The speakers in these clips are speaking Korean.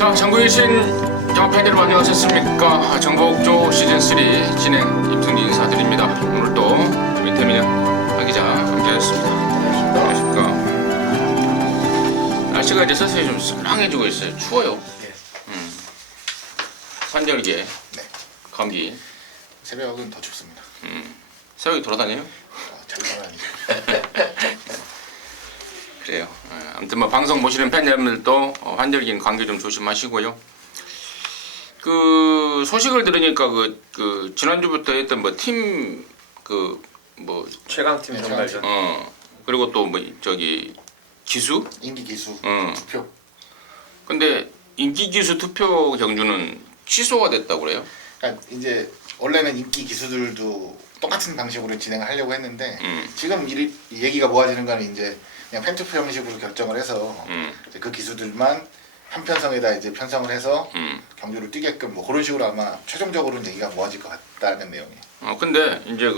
자, 전국이신 영업팬 여러분 안녕하셨습니까? 정보국조 시즌3 진행 임승진 인사드립니다. 오늘도 민태민의 박 기자 함께하셨습니다. 안녕하십니까? 날씨가 이제 서서히 좀 썰렁해지고 있어요. 추워요. 환절기에 네. 감기. 새벽은 더 춥습니다. 새벽에 돌아다녀요? 잘 돌아다니죠. 그래요. 아무튼 뭐 방송 보시는 팬 여러분들도 환절기는 감기 좀 조심하시고요. 그 소식을 들으니까 그 지난주부터 했던 뭐 팀 최강팀 선발전. 그리고 또 뭐 저기 기수? 인기 기수 투표. 근데 인기 기수 투표 경주는 취소가 됐다고 그래요? 그러니까 이제 원래는 인기 기수들도 똑같은 방식으로 진행을 하려고 했는데 지금 이 얘기가 모아지는 거는 이제 그냥 팬투표 형식으로 결정을 해서 이제 그 기수들만 한 편성에다 이제 편성을 해서 경주를 뛰게끔 뭐 그런 식으로 아마 최종적으로는 얘기가 모아질 것 같다는 내용이. 근데 이제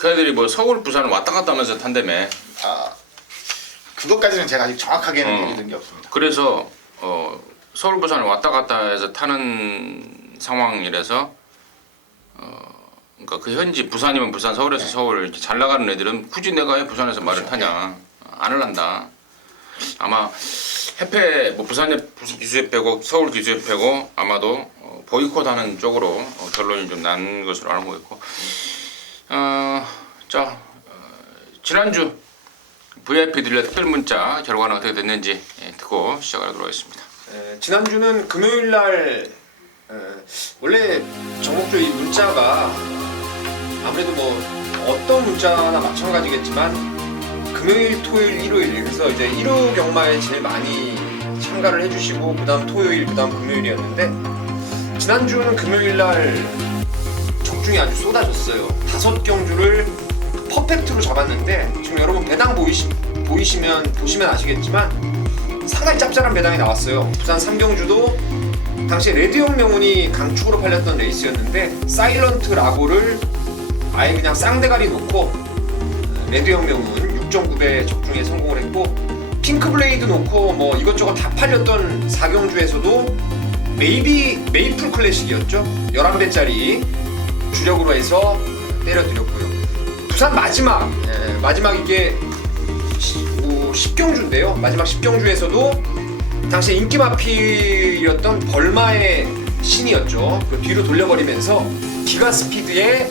걔네들이 뭐 서울 부산을 왔다 갔다 하면서 탄다며. 그것까지는 제가 아직 정확하게는 얘기 들은 게 없습니다. 그래서 서울 부산을 왔다 갔다 해서 타는 상황이라서 그러니까 그 현지 부산이면 부산, 서울에서 서울 이렇게 잘 나가는 애들은 굳이 내가 왜 부산에서 말을 타냐 안 할란다. 아마 협회 뭐 부산 기수협회고 서울 기수협회고 아마도 보이콧하는 쪽으로 결론이 좀 난 것으로 알고 있고. 자, 지난주 VIP 들려 특별 문자 결과는 어떻게 됐는지 듣고 시작하도록 하겠습니다. 지난주는 금요일날 원래 정목조 이 문자가 아무래도 뭐 어떤 문자나 마찬가지겠지만 금요일, 토요일, 일요일 그래서 이제 1호 경마에 제일 많이 참가를 해주시고 그 다음 토요일, 그 다음 금요일이었는데 지난주는 금요일날 적중이 아주 쏟아졌어요. 5경주를 퍼펙트로 잡았는데 지금 여러분 배당 보시면 아시겠지만 상당히 짭짤한 배당이 나왔어요. 부산 3경주도 당시에 레드형 명운이 강축으로 팔렸던 레이스였는데 사일런트 라고를 아예 그냥 쌍대가리 놓고 레드형 명운 6.9배 적중에 성공을 했고 핑크블레이드 놓고 뭐 이것저것 다 팔렸던 4경주에서도 메이플 클래식이었죠. 11배짜리 주력으로 해서 때려드렸고요. 부산 마지막 이게 10경주인데요. 마지막 10경주에서도 당시 인기 마필이었던 벌마의 신이었죠. 그 뒤로 돌려버리면서 기가 스피드의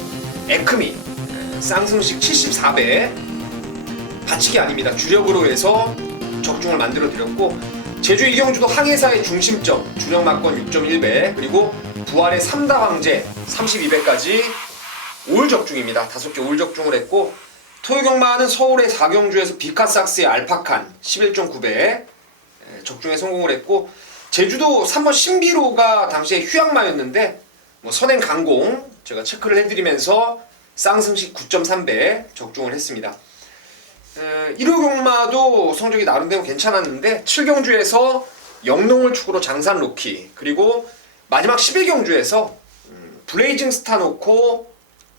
에크미 쌍승식 74배 받치기 아닙니다. 주력으로 해서 적중을 만들어 드렸고 제주 2경주도 항해사의 중심점 주력 막권 6.1배 그리고 부활의 3다 황제 32배까지 올 적중입니다. 5개 올 적중을 했고 토요경마는 서울의 4경주에서 비카삭스의 알파칸 11.9배 적중에 성공을 했고 제주도 3번 신비로가 당시에 휴양마였는데 뭐 선행 강공 제가 체크를 해드리면서 쌍승식 9.3배 적중을 했습니다. 1호 경마도 성적이 나름대로 괜찮았는데 7경주에서 영농을 축으로 장산 로키 그리고 마지막 11경주에서 블레이징 스타 놓고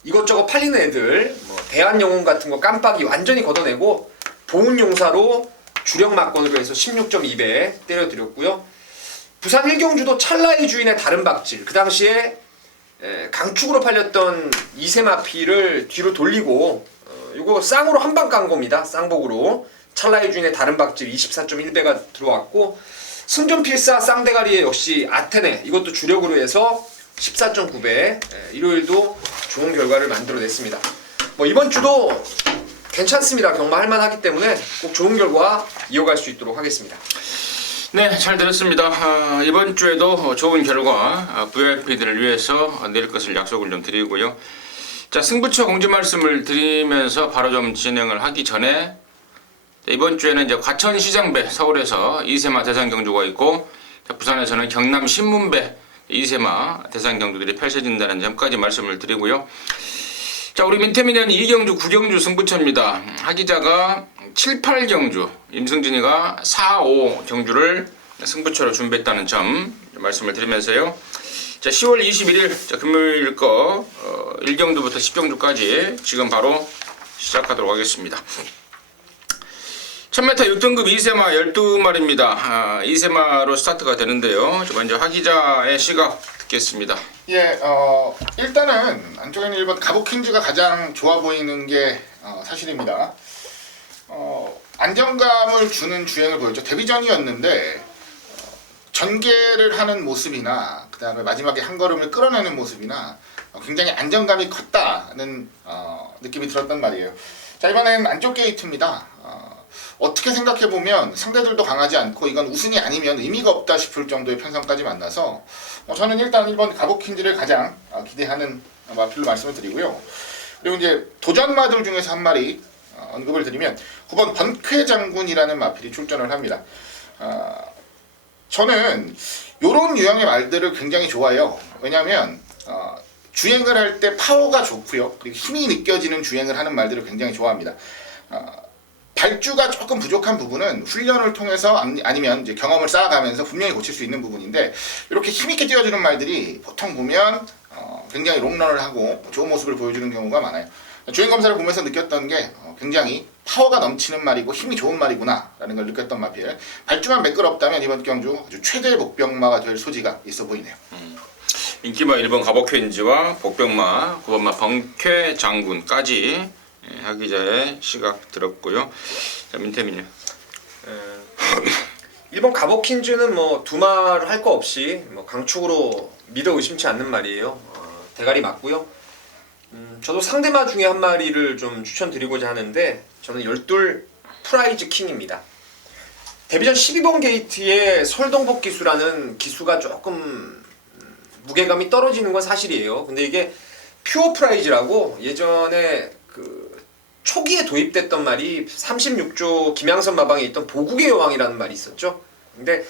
이것저것 팔리는 애들 뭐 대한영웅 같은 거 깜빡이 완전히 걷어내고 보은용사로 주력 막건으로 해서 16.2배 때려드렸고요. 부산 1경주도 찰나의 주인의 다른 박질 그 당시에 강축으로 팔렸던 이세마피를 뒤로 돌리고 이거 쌍으로 한방 깐 겁니다. 쌍복으로 찰나의 주인의 다른 박질 24.1배가 들어왔고 승전필사 쌍대가리에 역시 아테네 이것도 주력으로 해서 14.9배 일요일도 좋은 결과를 만들어냈습니다. 뭐 이번 주도 괜찮습니다. 경마 할만하기 때문에 꼭 좋은 결과 이어갈 수 있도록 하겠습니다. 네, 잘 들었습니다. 이번 주에도 좋은 결과 VIP들을 위해서 내릴 것을 약속을 좀 드리고요. 자, 승부처 공지 말씀을 드리면서 바로 좀 진행을 하기 전에 이번 주에는 이제 과천시장배 서울에서 이세마 대상 경주가 있고 부산에서는 경남 신문배 이세마 대상 경주들이 펼쳐진다는 점까지 말씀을 드리고요. 자, 우리 민태민은 2경주, 9경주 승부처입니다. 하기자가 7, 8경주, 임승진이가 4, 5 경주를 승부처로 준비했다는 점 말씀을 드리면서요. 자, 10월 21일 금요일 거 1경주부터 10경주까지 지금 바로 시작하도록 하겠습니다. 1000m 6등급 2세마 12마리입니다. 2세마로 스타트가 되는데요. 먼저 하 기자의 시각 듣겠습니다. 예, 일단은 안쪽에는 1번 가보킹즈가 가장 좋아 보이는 게 사실입니다. 안정감을 주는 주행을 보였죠. 데뷔전이었는데 전개를 하는 모습이나 그 다음에 마지막에 한 걸음을 끌어내는 모습이나 굉장히 안정감이 컸다는 느낌이 들었단 말이에요. 자, 이번엔 안쪽 게이트입니다. 어떻게 생각해보면 상대들도 강하지 않고 이건 우승이 아니면 의미가 없다 싶을 정도의 편성까지 만나서 저는 일단 1번 가보킹즈를 가장 기대하는 마필로 말씀을 드리고요. 그리고 이제 도전마들 중에서 한 마리 언급을 드리면 9번 번쾌장군이라는 마필이 출전을 합니다. 저는 이런 유형의 말들을 굉장히 좋아해요. 왜냐하면 주행을 할 때 파워가 좋고요. 그리고 힘이 느껴지는 주행을 하는 말들을 굉장히 좋아합니다. 발주가 조금 부족한 부분은 훈련을 통해서 아니면 이제 경험을 쌓아가면서 분명히 고칠 수 있는 부분인데 이렇게 힘있게 뛰어주는 말들이 보통 보면 굉장히 롱런을 하고 좋은 모습을 보여주는 경우가 많아요. 주행 검사를 보면서 느꼈던 게 굉장히 파워가 넘치는 말이고 힘이 좋은 말이구나 라는 걸 느꼈던 마필. 발주만 매끄럽다면 이번 경주 아주 최대의 복병마가 될 소지가 있어 보이네요. 인기마 1번 가보퀸즈와 복병마 9번마 번쾌장군까지 하 기자의 시각 들었고요. 자, 민태민요. 1번 가보킨즈는 뭐 두말 할 거 없이 뭐 강축으로 믿어 의심치 않는 말이에요. 대가리 맞고요. 저도 상대마 중에 한 마리를 좀 추천드리고자 하는데 저는 12 프라이즈 킹입니다. 데뷔전 12번 게이트의 설동복 기수라는 기수가 조금 무게감이 떨어지는 건 사실이에요. 근데 이게 퓨어 프라이즈라고 예전에 그 초기에 도입됐던 말이 36조 김양선 마방에 있던 보국의 여왕이라는 말이 있었죠. 근데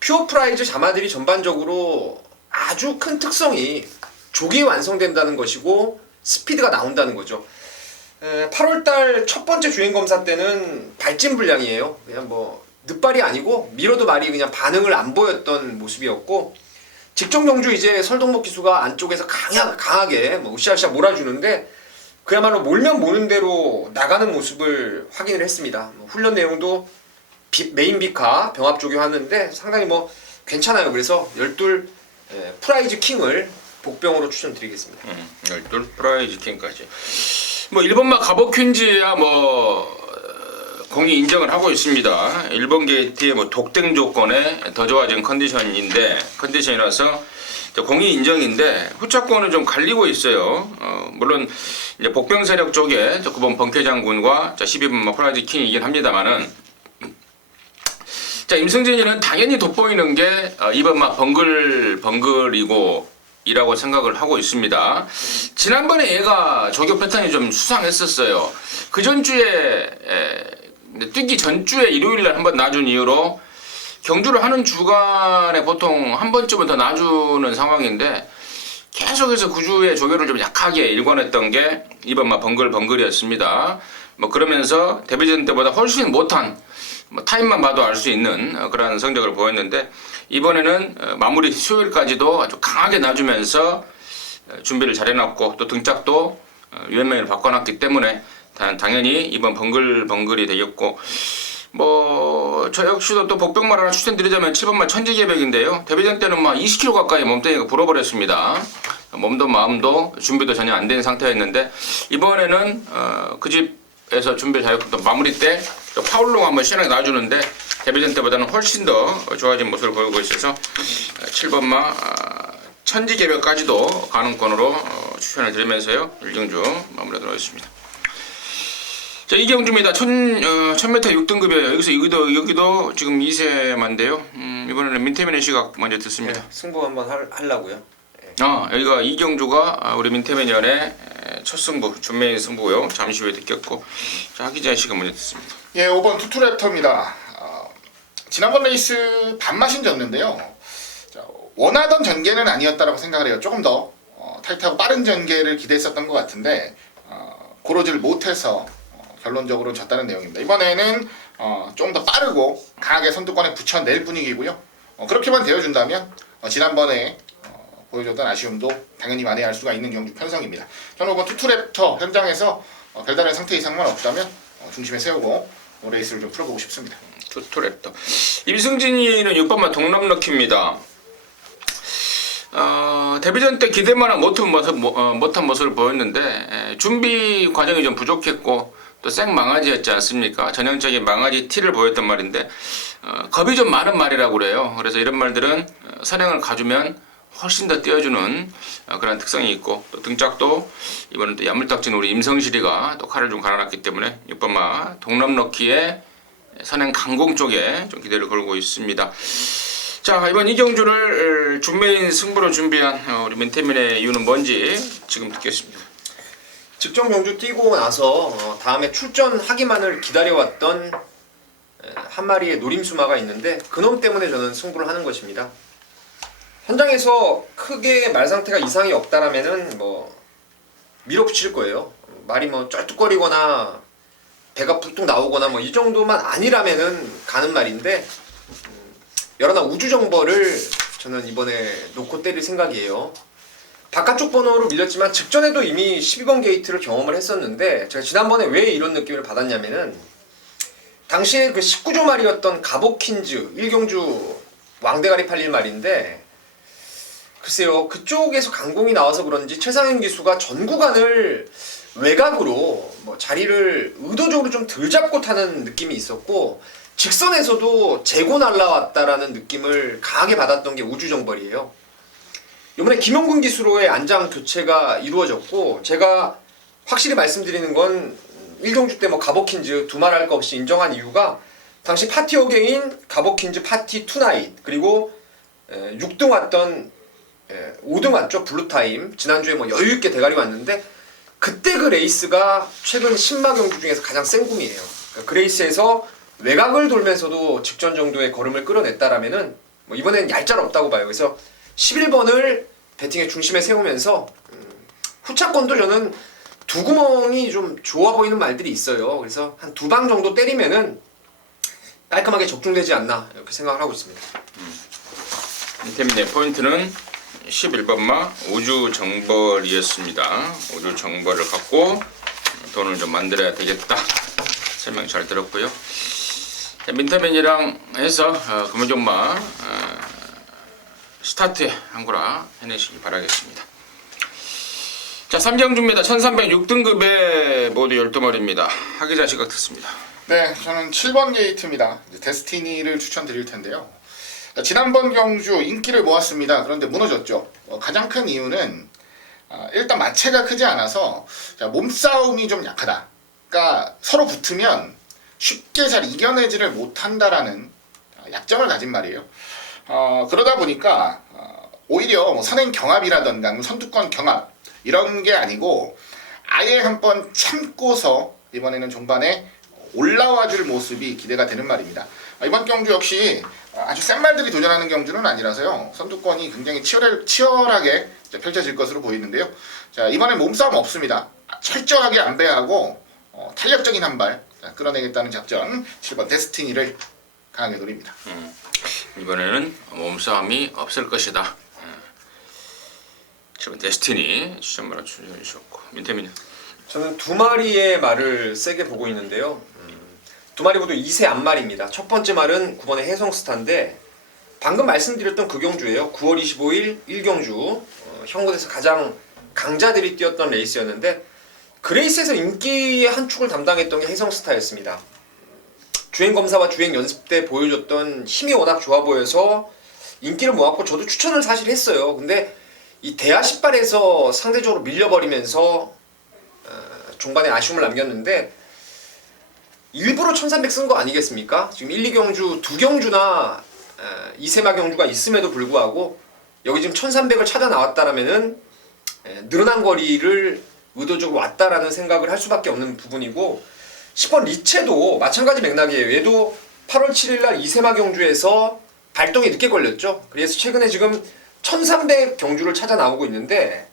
퓨어 프라이즈 자마들이 전반적으로 아주 큰 특성이 조기에 완성된다는 것이고 스피드가 나온다는 거죠. 8월달 첫 번째 주행 검사 때는 발진 불량이에요. 그냥 뭐 늦발이 아니고 밀어도 말이 그냥 반응을 안 보였던 모습이었고 직전 경주 이제 설동복 기수가 안쪽에서 강하게 뭐 으쌰으쌰 몰아주는데 그야말로 몰면 모는 대로 나가는 모습을 확인을 했습니다. 훈련 내용도 메인 비카 병합 쪽이 하는데 상당히 뭐 괜찮아요. 그래서 12 프라이즈 킹을 복병으로 추천드리겠습니다. 12 프라이즈 킹까지. 뭐 1번마 가보퀸즈야 뭐 공이 인정을 하고 있습니다. 1번 게이트의 뭐 독땡 조건에 더 좋아진 컨디션이라서 공이 인정인데 후차권은 좀 갈리고 있어요. 물론 이제 복병 세력 쪽에 9번 번쾌장군과 12번 프라이즈 킹이긴 합니다만은 자 임승진이는 당연히 돋보이는 게 2번 막 번글이고 이라고 생각을 하고 있습니다. 지난번에 얘가 조교 패턴이 좀 수상했었어요. 그 전주에 뛰기 전주에 일요일날 한번 놔준 이후로 경주를 하는 주간에 보통 한 번쯤은 더 놔주는 상황인데 계속해서 구주의 조교를 좀 약하게 일관했던 게 이번 막 번글이었습니다. 뭐 그러면서 데뷔전 때보다 훨씬 못한 뭐 타임만 봐도 알 수 있는 그런 성적을 보였는데 이번에는 마무리 수요일까지도 아주 강하게 놔주면서 준비를 잘해놨고 또 등짝도 유연명을 바꿔놨기 때문에 당연히 이번 번글이 되겠고 뭐 저 역시도 또 복병말 하나 추천드리자면 7번말 천지개벽인데요. 데뷔전 때는 막 20kg 가까이 몸뚱이가 불어버렸습니다. 몸도 마음도 준비도 전혀 안 된 상태였는데 이번에는 그 집에서 준비를 잘했고 또 마무리 때 또 파울롱 한번 시원하게 놔주는데 데뷔전 때보다는 훨씬 더 좋아진 모습을 보이고 있어서 7번마 천지개벽까지도 가능권으로 추천을 드리면서요. 1경주 마무리하도록 하겠습니다. 자, 이 경주입니다. 1000m 6등급이에요. 여기도 지금 2세만인데요. 이번에는 민태민의 시각 먼저 듣습니다. 네, 승부 한번 하려고요. 여기가 이 경주가 우리 민태민연의 첫 승부, 준메인 승부요. 잠시 후에 듣겠고, 자, 하기자의 시각 먼저 듣습니다. 예, 5번 투투랩터입니다. 지난번 레이스 반마신 졌는데요. 자, 원하던 전개는 아니었다라고 생각을 해요. 조금 더 타이트하고 빠른 전개를 기대했었던 것 같은데 고르지를 못해서 결론적으로 졌다는 내용입니다. 이번에는 좀 더 빠르고 강하게 선두권에 붙여낼 분위기고요. 그렇게만 되어준다면 지난번에 보여줬던 아쉬움도 당연히 만회할 수가 있는 경주 편성입니다. 저는 이번 투투랩터 현장에서 별다른 상태 이상만 없다면 중심에 세우고 레이스를 좀 풀어보고 싶습니다. 투토랩터. 임승진이는 6번만 동남럭키입니다. 데뷔전 때 기대만한 못한 모습을 보였는데 준비 과정이 좀 부족했고 또 생망아지였지 않습니까? 전형적인 망아지 티를 보였단 말인데 겁이 좀 많은 말이라고 그래요. 그래서 이런 말들은 선행을 가주면 훨씬 더 띄워주는 그런 특성이 있고 또 등짝도 이번엔 또 야물딱진 우리 임성실이가 또 칼을 좀 갈아놨기 때문에 6번마 동남럭키의 선행 강공 쪽에 좀 기대를 걸고 있습니다. 자, 이번 이 경주를 준메인 승부로 준비한 우리 민태민의 이유는 뭔지 지금 듣겠습니다. 직전 경주 뛰고 나서 다음에 출전하기만을 기다려왔던 한 마리의 노림수마가 있는데 그놈 때문에 저는 승부를 하는 것입니다. 현장에서 크게 말 상태가 이상이 없다라면은 뭐 밀어붙일 거예요. 말이 뭐 쩔뚝거리거나 배가 불뚝 나오거나 뭐 이 정도만 아니라면은 가는 말인데 여러나 우주 정보를 저는 이번에 놓고 때릴 생각이에요. 바깥쪽 번호로 밀렸지만 직전에도 이미 12번 게이트를 경험을 했었는데 제가 지난번에 왜 이런 느낌을 받았냐면은 당시에 그 19조 말이었던 가보킨즈 1경주 왕대가리 팔릴 말인데 글쎄요 그쪽에서 강공이 나와서 그런지 최상현 기수가 전 구간을 외곽으로 뭐 자리를 의도적으로 좀 덜 잡고 타는 느낌이 있었고 직선에서도 재고 날라왔다라는 느낌을 강하게 받았던 게 우주정벌이에요. 이번에 김용근 기수로의 안장 교체가 이루어졌고 제가 확실히 말씀드리는 건 1경주 때 뭐 가보킨즈 두말할 거 없이 인정한 이유가 당시 파티 어게인 가보킨즈 파티 투나잇 그리고 6등 왔던 5등 왔죠 블루타임 지난주에 뭐 여유있게 대가리 왔는데 그때 그 레이스가 최근 10마 경주 중에서 가장 센 꿈이에요. 그러니까 그 레이스에서 외곽을 돌면서도 직전 정도의 걸음을 끌어냈다라면은 뭐 이번엔 얄짤 없다고 봐요. 그래서 11번을 배팅의 중심에 세우면서 후차권도 저는 두 구멍이 좀 좋아 보이는 말들이 있어요. 그래서 한 두 방 정도 때리면은 깔끔하게 적중되지 않나 이렇게 생각을 하고 있습니다. 민태민의 포인트는 11번마 우주정벌이었습니다. 우주정벌을 갖고 돈을 좀 만들어야 되겠다. 설명 잘 들었고요. 민태민이랑 해서 금호정마 스타트 한 거라 해내시기 바라겠습니다. 자, 3경주입니다. 1306등급에 모두 12마리입니다. 하기자 시각 듣습니다. 네, 저는 7번 게이트입니다. 데스티니를 추천드릴 텐데요. 지난번 경주 인기를 모았습니다. 그런데 무너졌죠. 가장 큰 이유는 일단 마체가 크지 않아서 몸싸움이 좀 약하다. 그러니까 서로 붙으면 쉽게 잘 이겨내지를 못한다라는 약점을 가진 말이에요. 그러다 보니까 오히려 뭐 선행 경합이라던가 선두권 경합 이런 게 아니고 아예 한번 참고서 이번에는 종반에 올라와줄 모습이 기대가 되는 말입니다. 이번 경주 역시 아주 센 말들이 도전하는 경주는 아니라서요. 선두권이 굉장히 치열하게 펼쳐질 것으로 보이는데요. 자, 이번엔 몸싸움 없습니다. 철저하게 안배하고 탄력적인 한 발 끌어내겠다는 작전 7번 데스티니를 강하게 노립니다. 이번에는 몸싸움이 없을 것이다. 7번 데스티니 추천만 주셨고 민태민은? 저는 두 마리의 말을 세게 보고 있는데요. 두 마리 모두 2세 앞말입니다. 첫 번째 말은 9번의 해성스타인데 방금 말씀드렸던 그 경주예요. 9월 25일 1경주 현고대에서 가장 강자들이 뛰었던 레이스였는데 그 레이스에서 인기의 한 축을 담당했던 게 해성스타였습니다. 주행검사와 주행연습 때 보여줬던 힘이 워낙 좋아 보여서 인기를 모았고 저도 추천을 사실 했어요. 근데 이 대하 10발에서 상대적으로 밀려버리면서 종반에 아쉬움을 남겼는데 일부러 1300 쓴 거 아니겠습니까? 지금 1, 2경주, 2경주나 2세마 경주가 있음에도 불구하고 여기 지금 1300을 찾아 나왔다라면은 늘어난 거리를 의도적으로 왔다라는 생각을 할 수밖에 없는 부분이고 10번 리체도 마찬가지 맥락이에요. 얘도 8월 7일날 2세마 경주에서 발동이 늦게 걸렸죠. 그래서 최근에 지금 1300 경주를 찾아 나오고 있는데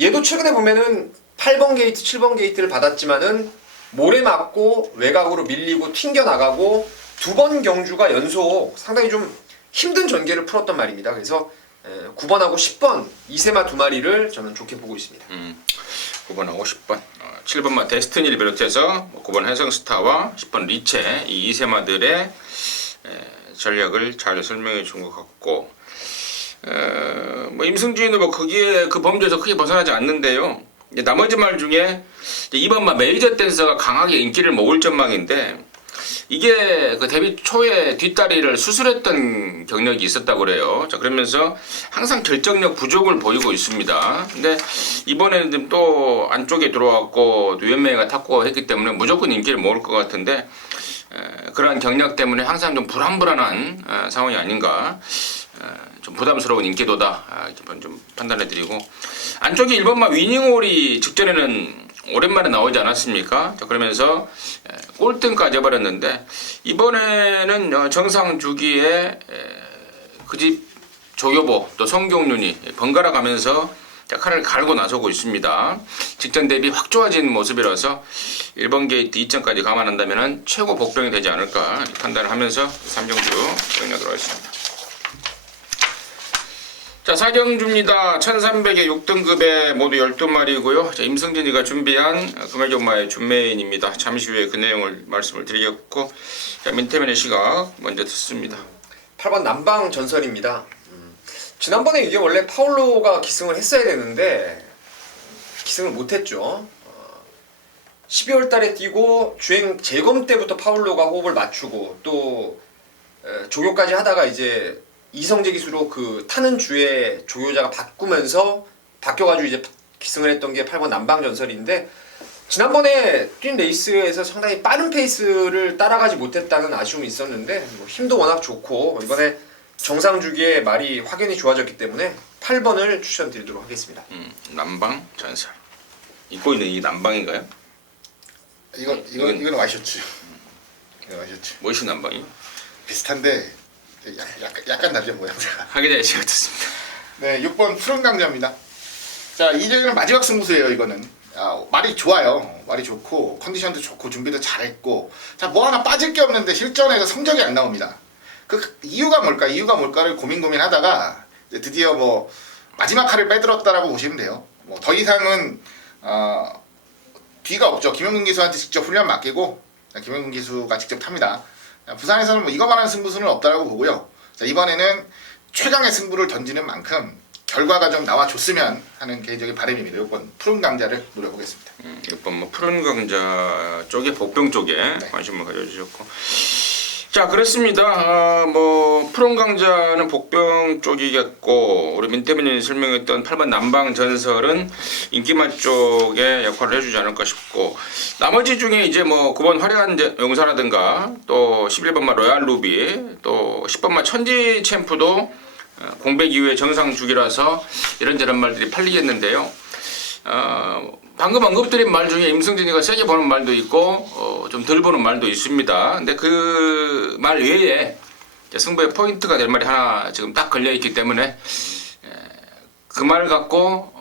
얘도 최근에 보면은 8번 게이트, 7번 게이트를 받았지만은 모래 맞고 외곽으로 밀리고 튕겨 나가고 두 번 경주가 연속 상당히 좀 힘든 전개를 풀었단 말입니다. 그래서 9번하고 10번 2세마 두 마리를 저는 좋게 보고 있습니다. 9번하고 10번 7번마 데스티니를 비롯해서 9번 해성스타와 10번 리체 이 2세마들의 전략을 잘 설명해 준 것 같고 뭐 임승진은 뭐 거기에 그 범주에서 크게 벗어나지 않는데요. 이제 나머지 말 중에 2번마 메이저 댄서가 강하게 인기를 모을 전망인데 이게 그 데뷔 초에 뒷다리를 수술했던 경력이 있었다고 그래요. 자, 그러면서 항상 결정력 부족을 보이고 있습니다. 근데 이번에는 또 안쪽에 들어왔고 유연매가 탔고 했기 때문에 무조건 인기를 모을 것 같은데 그러한 경력 때문에 항상 좀 불안불안한 상황이 아닌가. 좀 부담스러운 인기도다 이렇게 좀 판단해드리고 안쪽에 1번마 위닝홀이 직전에는 오랜만에 나오지 않았습니까? 자, 그러면서 꼴등까지 해버렸는데 이번에는 정상 주기에 그 집 조교보 또 성경륜이 번갈아 가면서 칼을 갈고 나서고 있습니다. 직전 대비 확 좋아진 모습이라서 1번 게이트 2점까지 감안한다면 최고 복병이 되지 않을까 판단을 하면서 3경주 정리하도록 하겠습니다. 자, 4경주입니다. 1300에 6등급에 모두 12마리고요. 자, 임승진이가 준비한 금액연마의 준메인입니다. 잠시 후에 그 내용을 말씀을 드리겠고 자, 민태면의 시각 먼저 듣습니다. 8번 남방 전설입니다. 지난번에 이게 원래 파울로가 기승을 했어야 되는데 기승을 못했죠. 12월 달에 뛰고 주행 재검 때부터 파울로가 호흡을 맞추고 또 조교까지 하다가 이제 이성재 기수로 그 타는 주에 조교자가 바뀌어가지고 이제 기승을 했던 게 8번 남방 전설인데 지난번에 뛴 레이스에서 상당히 빠른 페이스를 따라가지 못했다는 아쉬움이 있었는데 뭐 힘도 워낙 좋고 이번에 정상 주기에 말이 확연히 좋아졌기 때문에 8번을 추천드리도록 하겠습니다. 남방 전설 입고 있는 이 남방인가요? 이거는 와이셔츠. 이거 와이셔츠. 무엇이 남방이요? 비슷한데 약간 다르죠 모양새가. 하기자의 시각 듣습니다. 네, 6번 푸른 강자입니다. 자, 이제는 마지막 승부수예요. 이거는 말이 좋아요. 말이 좋고 컨디션도 좋고 준비도 잘했고 자, 뭐 하나 빠질 게 없는데 실전에서 성적이 안 나옵니다. 그 이유가 뭘까를 고민하다가 이제 드디어 뭐 마지막 칼을 빼들었다라고 보시면 돼요. 뭐 더 이상은 뒤가 없죠. 김영근 기수한테 직접 훈련 맡기고 김영근 기수가 직접 탑니다. 부산에서는 뭐 이거만한 승부수는 없다라고 보고요. 자, 이번에는 최강의 승부를 던지는 만큼 결과가 좀 나와줬으면 하는 개인적인 바람입니다. 6번 푸른 강자를 노려보겠습니다. 6번 뭐 푸른 강자 쪽에 복병 쪽에 관심을 가져주셨고 자, 그렇습니다. 뭐 푸른 강자는 복병 쪽이겠고 우리 민태민이 설명했던 8번 남방 전설은 인기맛 쪽에 역할을 해주지 않을까 싶고 나머지 중에 이제 뭐 9번 화려한 용사라든가 또 11번마 로얄 루비 또 10번마 천지 챔프도 공백 이후에 정상 주기라서 이런저런 말들이 팔리겠는데요. 방금 언급드린 말 중에 임승진이가 세게 보는 말도 있고 좀 덜 보는 말도 있습니다. 근데 그 말 외에 승부의 포인트가 될 말이 하나 지금 딱 걸려있기 때문에 그 말을 갖고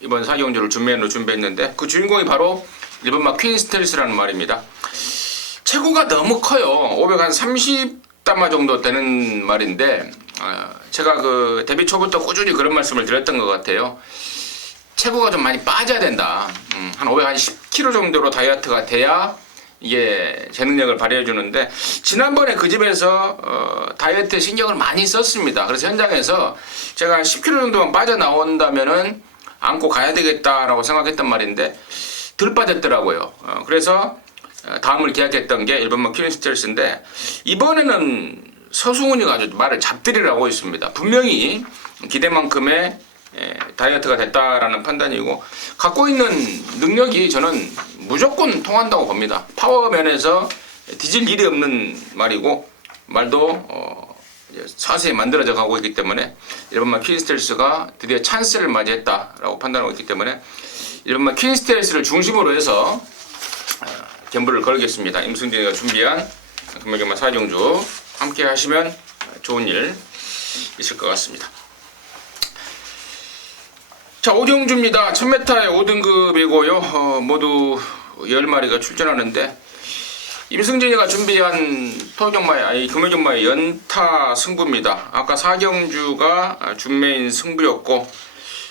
이번 4경주를 준메인으로 준비했는데 그 주인공이 바로 1번마 퀸스텔스라는 말입니다. 체구가 너무 커요. 530담마 정도 되는 말인데 제가 그 데뷔 초부터 꾸준히 그런 말씀을 드렸던 것 같아요. 체구가 좀 많이 빠져야 된다. 한 10kg 정도로 다이어트가 돼야 이게 제 능력을 발휘해 주는데 지난번에 그 집에서 다이어트에 신경을 많이 썼습니다. 그래서 현장에서 제가 한 10kg 정도만 빠져나온다면은 안고 가야 되겠다라고 생각했단 말인데 덜 빠졌더라고요. 그래서 다음을 계약했던 게 1번마 퀸스텔스인데 이번에는 서승훈이가 아주 말을 잡들이라고 있습니다. 분명히 기대만큼의 다이어트가 됐다라는 판단이고 갖고 있는 능력이 저는 무조건 통한다고 봅니다. 파워 면에서 뒤질 일이 없는 말이고 말도 자세히 만들어져 가고 있기 때문에 1번마 퀸스텔스가 드디어 찬스를 맞이했다라고 판단하고 있기 때문에 1번마 퀸스텔스를 중심으로 해서 gem부를 걸겠습니다. 임승진이가 준비한 금액연마 4경주 함께 하시면 좋은 일 있을 것 같습니다. 자, 5경주입니다. 1000m의 5등급이고요. 모두 10마리가 출전하는데 임승진이가 준비한 금액연마의 연타 승부입니다. 아까 4경주가 준메인 승부였고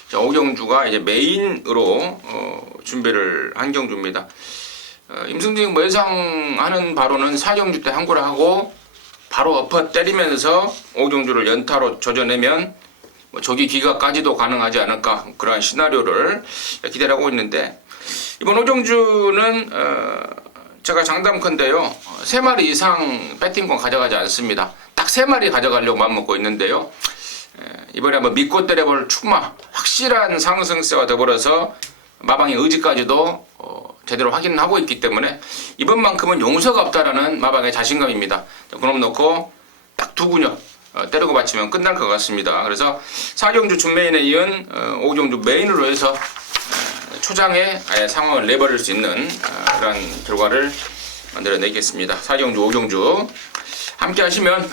자, 오경주가 이제 메인으로 준비를 한 경주입니다. 임승진 뭐 예상하는 바로는 4경주 때 항구를 하고 바로 엎어 때리면서 오경주를 연타로 조져내면 뭐 조기 귀가까지도 가능하지 않을까 그러한 시나리오를 기대하고 있는데 이번 오경주는 제가 장담컨대요 3마리 이상 배팅권 가져가지 않습니다. 딱 3마리 가져가려고 마음먹고 있는데요. 이번에 한번 믿고 때려볼 축마 확실한 상승세와 더불어서 마방의 의지까지도 제대로 확인하고 있기 때문에 이번만큼은 용서가 없다라는 마방의 자신감입니다. 그럼 놓고 딱 2근역 때리고 받치면 끝날 것 같습니다. 그래서 4경주 준메인에 이은 5경주 메인으로 해서 초장에 상황을 내버릴 수 있는 그런 결과를 만들어내겠습니다. 4경주, 5경주 함께 하시면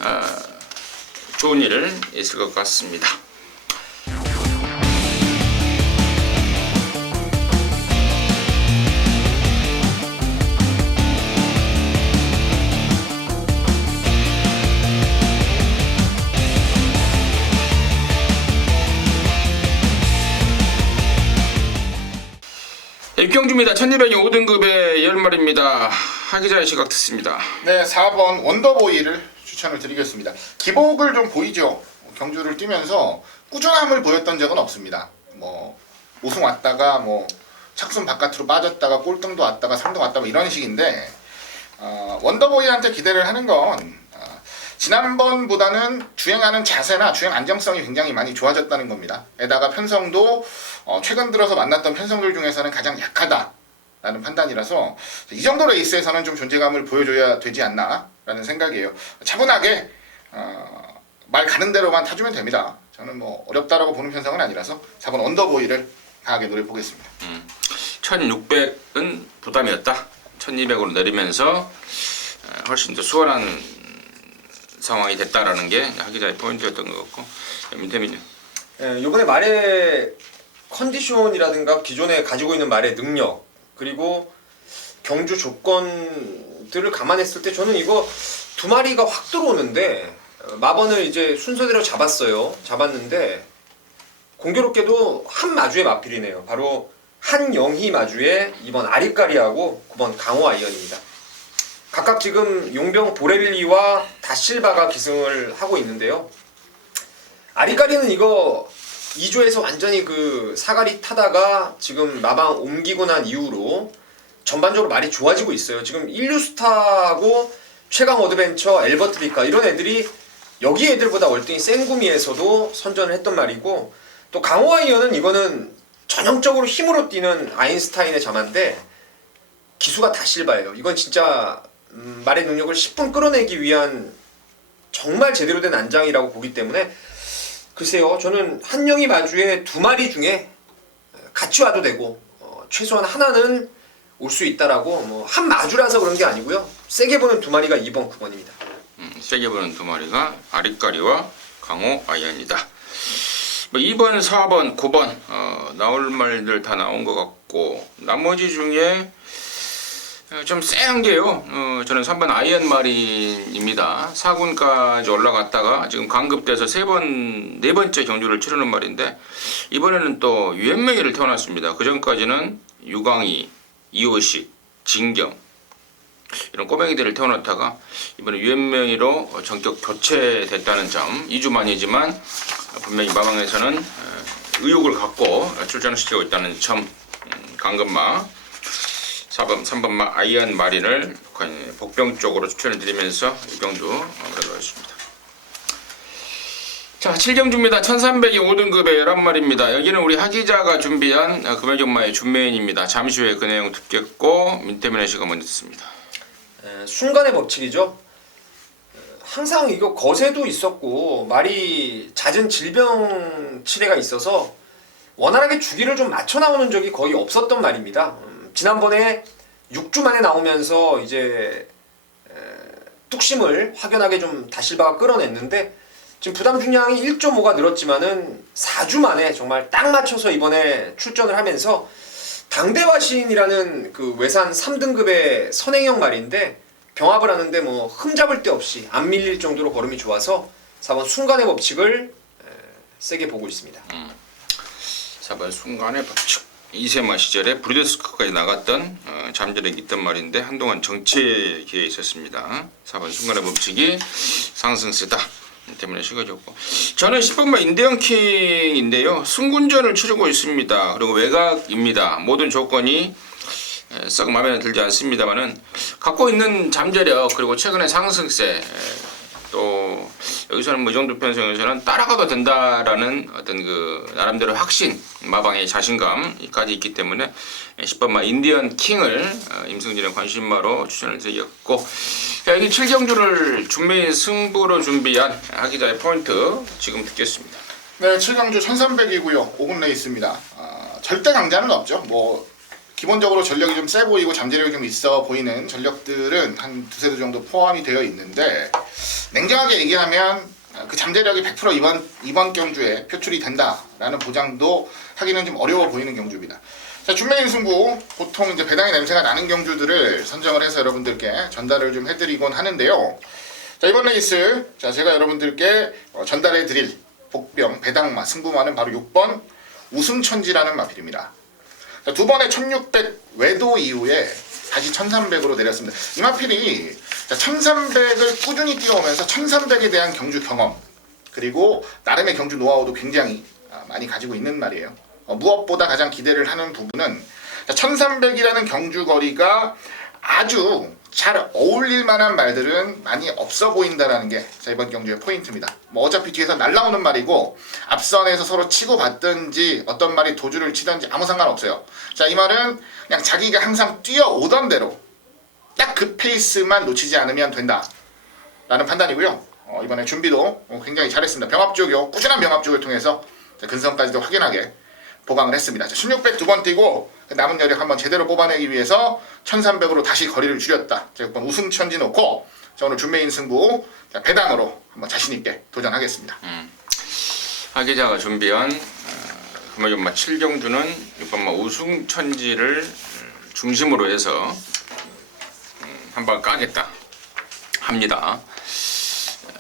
좋은 일 있을 것 같습니다. 입경주입니다. 1205등급의 10마리입니다. 하기자의 시각 듣습니다. 네, 4번 원더보이를 추천을 드리겠습니다. 기복을 좀 보이죠. 경주를 뛰면서 꾸준함을 보였던 적은 없습니다. 뭐 우승 왔다가 뭐 착순 바깥으로 빠졌다가 꼴등도 왔다가 3등 왔다가 뭐 이런 식인데 원더보이한테 기대를 하는 건 지난번보다는 주행하는 자세나 주행 안정성이 굉장히 많이 좋아졌다는 겁니다. 게다가 편성도 최근 들어서 만났던 편성들 중에서는 가장 약하다라는 판단이라서 이 정도 레이스에서는 좀 존재감을 보여줘야 되지 않나라는 생각이에요. 차분하게 말 가는 대로만 타주면 됩니다. 저는 뭐 어렵다라고 보는 편성은 아니라서 4번 언더보이를 강하게 노려보겠습니다. 1600은 부담이었다. 1200으로 내리면서 훨씬 더 수월한 상황이 됐다라는 게 하기자의 포인트였던 것 같고 민태민요. 이번에 말의 컨디션이라든가 기존에 가지고 있는 말의 능력 그리고 경주 조건들을 감안했을 때 저는 이거 2마리가 확 들어오는데 마번을 이제 순서대로 잡았는데 공교롭게도 한 마주의 마필이네요. 바로 한영희 마주의 2번 아리까리하고 9번 강호 아이언입니다. 각각 지금 용병 보레빌리와 다실바가 기승을 하고 있는데요. 아리까리는 이거 2조에서 완전히 그 사가리 타다가 지금 마방 옮기고 난 이후로 전반적으로 말이 좋아지고 있어요. 지금 인류스타하고 최강 어드벤처, 엘버트리카 이런 애들이 여기 애들보다 월등히 센 구미에서도 선전을 했던 말이고 또 강호 아이언은 이거는 전형적으로 힘으로 뛰는 아인스타인의 자마인데 기수가 다실바예요. 이건 진짜 말의 능력을 10분 끌어내기 위한 정말 제대로 된 안장이라고 보기 때문에 글쎄요, 저는 한영희 마주의 2마리 중에 같이 와도 되고 최소한 하나는 올 수 있다라고 뭐 한 마주라서 그런 게 아니고요. 세게 보는 2마리가 2번, 9번입니다. 세게 보는 2마리가 아리까리와 강호 아이언이다. 뭐 2번, 4번, 9번 나올 말들 다 나온 것 같고 나머지 중에 좀 쎄한 게요. 저는 3번 아이언 마린입니다. 4군까지 올라갔다가 지금 강급돼서 4번째 경주를 치르는 말인데 이번에는 또 유엔명의를 태어났습니다. 그 전까지는 유광희, 이호식, 진경 이런 꼬맹이들을 태어났다가 이번에 유엔명의로 전격 교체됐다는 점 2주 만이지만 분명히 마방에서는 의욕을 갖고 출전을 시키고 있다는 점 강급마 4번, 3번마 아이언 마린을 복병 쪽으로 추천을 드리면서 입경주 마무리하겠습니다. 자, 7경주입니다. 1300이 5등급의 11마리입니다. 여기는 우리 하기자가 준비한 금요정마의 준메인입니다. 잠시 후에 그 내용 듣겠고 민태민의 시간 먼저 듣습니다. 순간의 법칙이죠. 항상 이거 거세도 있었고 말이 잦은 질병 치레가 있어서 원활하게 주기를 좀 맞춰 나오는 적이 거의 없었던 말입니다. 지난번에 6주 만에 나오면서 이제 뚝심을 확연하게 좀 다실바가 끌어냈는데 지금 부담 중량이 1.5가 늘었지만은 4주 만에 정말 딱 맞춰서 이번에 출전을 하면서 당대화 시인이라는 그 외산 3등급의 선행형 말인데 병합을 하는데 뭐 흠잡을 데 없이 안 밀릴 정도로 걸음이 좋아서 4번 순간의 법칙을 세게 보고 있습니다. 4번 순간의 법칙. 이세마 시절에 브루데스크까지 나갔던 잠재력이 있단 말인데 한동안 정체기에 있었습니다. 4번 순간의 법칙이 상승세다 때문에 식어졌고, 저는 10번만 인대형 킹인데요. 승군전을 치르고 있습니다. 그리고 외곽입니다. 모든 조건이 썩 마음에 들지 않습니다만은 갖고 있는 잠재력 그리고 최근의 상승세, 또 여기서는 뭐 이 정도 편성에서는 따라가도 된다라는 어떤 그 나름대로 확신, 마방의 자신감까지 있기 때문에 10번마 인디언 킹을 임승진의 관심마로 추천을 드렸고, 자, 여기 7경주를 준비인 승부로 준비한 하기자의 포인트 지금 듣겠습니다. 네, 7강주 1300이고요. 5군 레이스입니다. 절대 강자는 없죠. 뭐 기본적으로 전력이 좀 세 보이고 잠재력이 좀 있어 보이는 전력들은 한 두세 대 정도 포함이 되어 있는데, 냉정하게 얘기하면 그 잠재력이 100% 이번 경주에 표출이 된다라는 보장도 하기는 좀 어려워 보이는 경주입니다. 자, 준메인 승부, 보통 이제 배당의 냄새가 나는 경주들을 선정을 해서 여러분들께 전달을 좀 해드리곤 하는데요. 자, 이번 레이스, 자, 제가 여러분들께 전달해 드릴 복병 배당마 승부마는 바로 6번 우승천지라는 마필입니다. 자, 두 번의 1600 외도 이후에 다시 1300으로 내렸습니다. 이 마필이 1300을 꾸준히 뛰어오면서 1300에 대한 경주 경험, 그리고 나름의 경주 노하우도 굉장히 많이 가지고 있는 말이에요. 무엇보다 가장 기대를 하는 부분은 1300이라는 경주 거리가 아주 잘 어울릴 만한 말들은 많이 없어 보인다라는 게 이번 경주의 포인트입니다. 뭐 어차피 뒤에서 날라오는 말이고 앞선에서 서로 치고받든지 어떤 말이 도주를 치든지 아무 상관없어요. 자, 이 말은 그냥 자기가 항상 뛰어오던 대로 딱 그 페이스만 놓치지 않으면 된다 라는 판단이고요. 이번에 준비도 굉장히 잘했습니다. 병합주교, 꾸준한 병합주교를 통해서 근성까지도 확연하게 보강을 했습니다. 1600 두 번 뛰고 남은 여력 한번 제대로 뽑아내기 위해서 1300으로 다시 거리를 줄였다. 자, 6번 우승천지 놓고 자, 오늘 준메인 승부 배당으로 한번 자신있게 도전하겠습니다. 하기자가 준비한 금요일마 7경주는 6번마 우승천지를 중심으로 해서 한방 까겠다 합니다.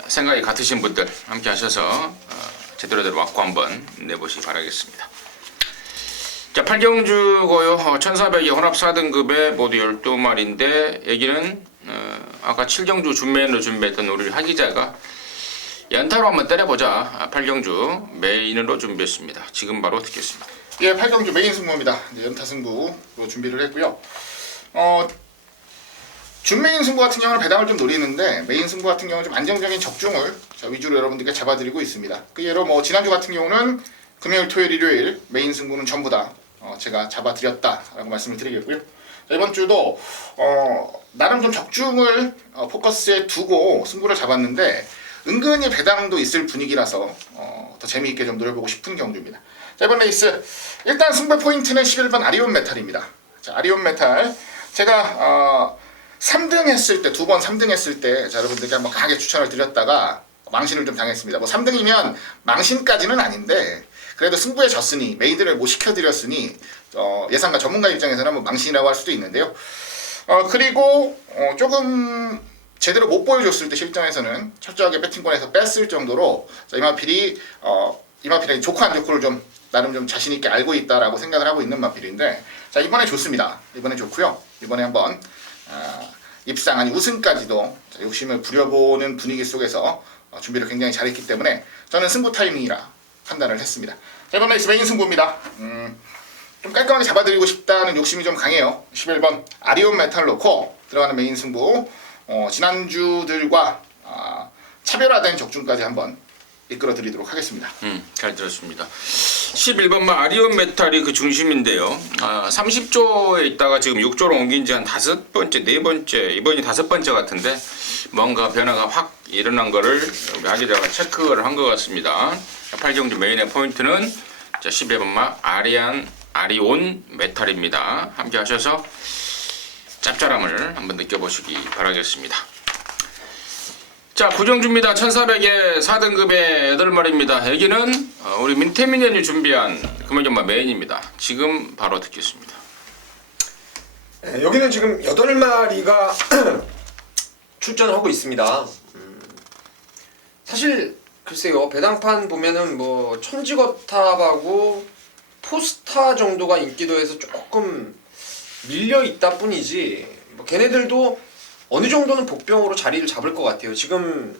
생각이 같으신 분들 함께 하셔서 제대로대로 맞고 한번 내보시기 바라겠습니다. 자, 8경주고요. 1400이 혼합 4등급에 모두 12마리인데 여기는 아까 7경주 준메인으로 준비했던 우리 하기자가 연타로 한번 때려보자. 8경주 메인으로 준비했습니다. 지금 바로 듣겠습니다. 예, 8경주 메인 승부입니다. 연타 승부로 준비를 했고요. 준메인 승부 같은 경우는 배당을 좀 노리는데, 메인 승부 같은 경우는 좀 안정적인 적중을 위주로 여러분들께 잡아드리고 있습니다. 그 예로 뭐 지난주 같은 경우는 금요일, 토요일, 일요일 메인 승부는 전부 다 제가 잡아드렸다라고 말씀을 드리겠고요. 자, 이번 주도 나름 좀 적중을 포커스에 두고 승부를 잡았는데 은근히 배당도 있을 분위기라서 더 재미있게 좀 노려보고 싶은 경주입니다. 자, 이번 레이스 일단 승부 포인트는 11번 아리온 메탈입니다. 자, 아리온 메탈 제가 3등 했을 때, 두 번 3등 했을 때 자, 여러분들께 한번 강하게 추천을 드렸다가 망신을 좀 당했습니다. 뭐 3등이면 망신까지는 아닌데 그래도 승부에 졌으니 메이드를 못 시켜드렸으니 예상가 전문가 입장에서는 뭐 망신이라고 할 수도 있는데요. 그리고 조금 제대로 못 보여줬을 때 실전에서는 철저하게 배팅권에서 뺐을 정도로 자, 이마필의 좋고 안 좋고를 좀 나름 좀 자신 있게 알고 있다라고 생각을 하고 있는 마필인데, 자, 이번에 좋습니다. 이번에 좋고요. 이번에 한번 입상 아니 우승까지도 욕심을 부려보는 분위기 속에서 준비를 굉장히 잘했기 때문에 저는 승부 타이밍이라 판단을 했습니다. 자, 이번 레이스 메인 승부입니다. 좀 깔끔하게 잡아드리고 싶다는 욕심이 좀 강해요. 11번 아리온 메탈 놓고 들어가는 메인 승부, 지난주들과 차별화된 적중까지 한번 이끌어 드리도록 하겠습니다. 잘 들었습니다. 11번마 아리온 메탈이 그 중심인데요. 30조에 있다가 지금 6조로 옮긴 지 한 5번째, 4번째, 이번이 5번째 같은데 뭔가 변화가 확 일어난 거를 우리 하기자가 체크를 한 것 같습니다. 8경주 메인의 포인트는 11번마 아리온 메탈입니다. 함께 하셔서 짭짤함을 한번 느껴보시기 바라겠습니다. 자, 구정주입니다. 1400에 4등급의 8마리입니다. 여기는 우리 민태민연이 준비한 금요일마 메인입니다. 지금 바로 듣겠습니다. 네, 여기는 지금 8마리가 출전하고 있습니다. 사실 글쎄요, 배당판 보면은 뭐 천지거탑하고 포스타 정도가 인기도에서 조금 밀려 있다 뿐이지 뭐 걔네들도 어느 정도는 복병으로 자리를 잡을 것 같아요. 지금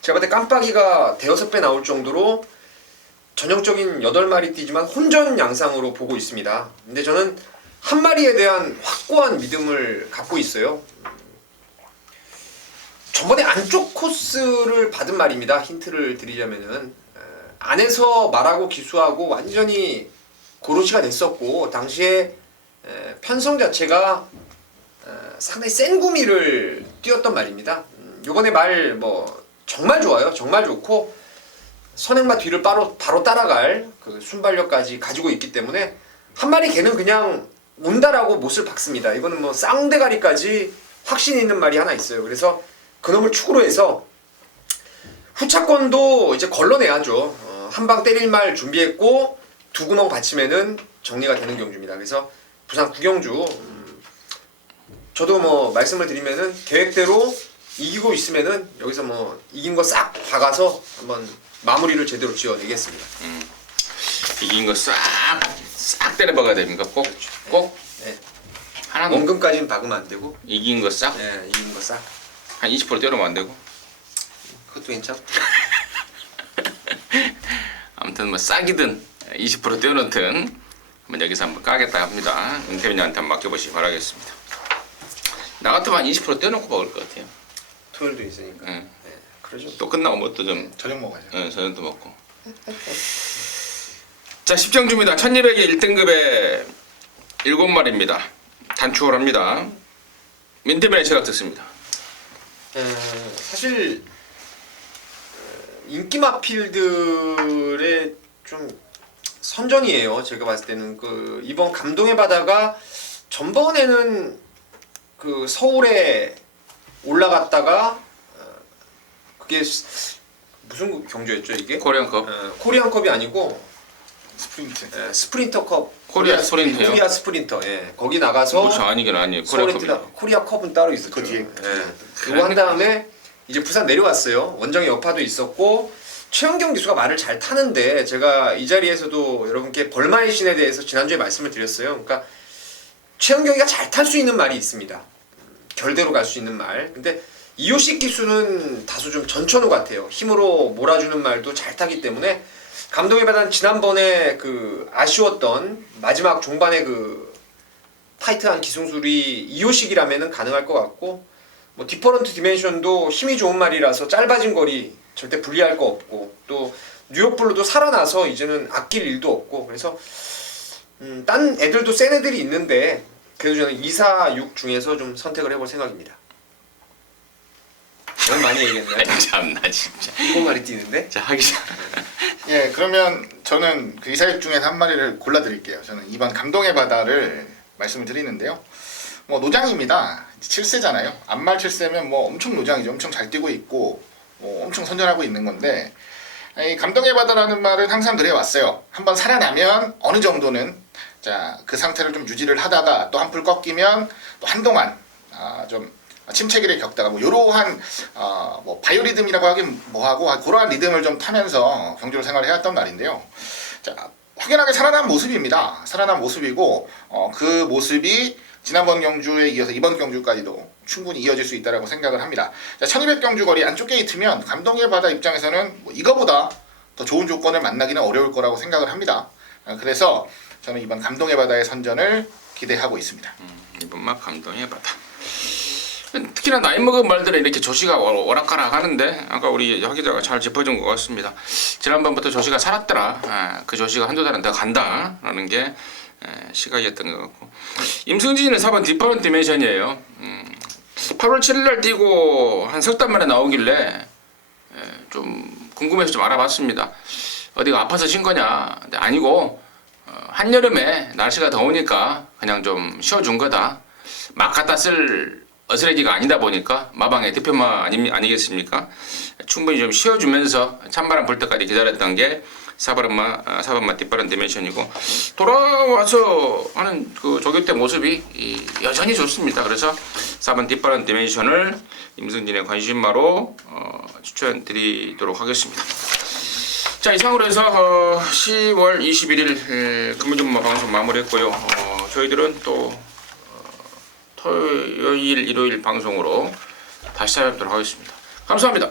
제가 봤을 때 깜빡이가 대여섯 배 나올 정도로 전형적인 8마리 띠지만 혼전 양상으로 보고 있습니다. 근데 저는 한 마리에 대한 확고한 믿음을 갖고 있어요. 저번에 안쪽 코스를 받은 말입니다. 힌트를 드리자면은 안에서 말하고 기수하고 완전히 고로시가 됐었고 당시에 편성 자체가 상당히 센 구미를 띄웠던 말입니다. 요번에 말 뭐 정말 좋아요. 정말 좋고 선행마 뒤를 바로 따라갈 그 순발력까지 가지고 있기 때문에 한 마리 개는 그냥 온다라고 못을 박습니다. 이거는 뭐 쌍대가리까지 확신 있는 말이 하나 있어요. 그래서 그놈을 축으로 해서 후차권도 이제 걸러내야죠. 한 방 때릴 말 준비했고 두 구멍 받치면은 정리가 되는 경주입니다. 그래서 부산 구경주 저도 뭐 말씀을 드리면은 계획대로 이기고 있으면은 여기서 뭐 이긴 거 싹 박아서 한번 마무리를 제대로 지어내겠습니다. 이긴 거 싹 때려박아야 됩니까? 꼭? 네. 하나 원금까지는 박으면 안 되고 이긴 거 싹? 네, 이긴 거 싹. 한 20% 때려면 안 되고? 그것도 괜찮고. 아무튼 뭐 싹이든 20% 떼어놓든 한번 여기서 한번 까겠다 합니다. 은태민이한테 한번 맡겨보시기 바라겠습니다. 나 같으면 한 20% 떼어놓고 먹을 것 같아요. 토요일도 있으니까. 응. 네, 그러죠. 또 끝나고 뭐 또 좀 저녁 먹어야죠. 저녁도 먹고. 자 10정주입니다. 1200의 1등급의 7마리입니다. 단추홀합니다. 민태민의 제가 듣습니다. 사실 인기 마필들의 좀 선전이에요. 제가 봤을 때는 그 이번 감동의 바다가 전번에는 그 서울에 올라갔다가 그게 무슨 경주였죠 이게? 코리안컵. 코리안컵이 아니고 스프린트. 스프린터컵. 코리아 스프린터요? 코리아 스프린터. 예. 거기 나가서 그렇죠. 아니긴 아니에요. 코리아컵은 따로 있었죠. 그 뒤에. 예. 그거 한 다음에 이제 부산 내려왔어요. 원정의 여파도 있었고 최은경 기수가 말을 잘 타는데 제가 이 자리에서도 여러분께 벌마의 신에 대해서 지난주에 말씀을 드렸어요. 그러니까 최은경이가 잘 탈 수 있는 말이 있습니다. 결대로 갈 수 있는 말. 근데 이효식 기수는 다소 좀 전천후 같아요. 힘으로 몰아주는 말도 잘 타기 때문에 감동의 바다는 지난번에 그 아쉬웠던 마지막 종반에 그 타이트한 기승술이 이효식이라면은 가능할 것 같고 뭐 디퍼런트 디멘션도 힘이 좋은 말이라서 짧아진 거리 절대 불리할 거 없고 또 뉴욕블루도 살아나서 이제는 아낄 일도 없고 그래서 딴 애들도 센 애들이 있는데 그래도 저는 2, 4, 6 중에서 좀 선택을 해볼 생각입니다. 너무 많이 얘기했나요? 참나 진짜. 7마리 뛰는데? 자 하기 전. 예, 그러면 저는 그 이사육 중에서 한 마리를 골라드릴게요. 저는 이번 감동의 바다를 말씀을 드리는데요. 뭐 노장입니다. 7세잖아요. 안말 7세면 뭐 엄청 노장이죠. 엄청 잘 뛰고 있고 뭐 엄청 선전하고 있는 건데 이 감동의 바다라는 말은 항상 그래왔어요. 한번 살아나면 어느 정도는 자, 그 상태를 좀 유지를 하다가 또 한풀 꺾이면 또 한동안 좀 침체기를 겪다가 뭐 이러한 뭐 바이오리듬이라고 하긴 뭐하고 그러한 리듬을 좀 타면서 경주를 생활을 해왔던 말인데요. 자, 확연하게 살아난 모습입니다. 살아난 모습이고 그 모습이 지난번 경주에 이어서 이번 경주까지도 충분히 이어질 수 있다고 생각을 합니다. 자, 1200 경주 거리 안쪽 게이트면 감동의 바다 입장에서는 뭐 이거보다 더 좋은 조건을 만나기는 어려울 거라고 생각을 합니다. 그래서 저는 이번 감동의 바다의 선전을 기대하고 있습니다. 이번만 감동의 바다. 특히나 나이 먹은 말들은 이렇게 조시가 오락가락 하는데 아까 우리 박 기자가 잘 짚어준 것 같습니다. 지난번부터 조시가 살았더라. 그 조시가 한두 달은 더 간다라는 게 시각이었던 것 같고 임승진은 4번 디퍼런트 디멘션이에요. 8월 7일날 뛰고 한 석 달 만에 나오길래 좀 궁금해서 좀 알아봤습니다. 어디가 아파서 쉰 거냐? 근데 아니고 한여름에 날씨가 더우니까 그냥 좀 쉬어준 거다. 막 갖다 쓸 어스레기가 아니다 보니까 마방의 대표마 아니겠습니까? 충분히 좀 쉬어주면서 찬바람 불 때까지 기다렸던 게 4번마 뒷바람 디멘션이고 돌아와서 하는 그 조교 때 모습이 여전히 좋습니다. 그래서 4번 뒷바람 디멘션을 임승진의 관심마로 추천드리도록 하겠습니다. 자, 이상으로 해서 10월 21일 근무전문가 방송 마무리했고요. 저희들은 또 토요일, 일요일 방송으로 다시 찾아뵙도록 하겠습니다. 감사합니다.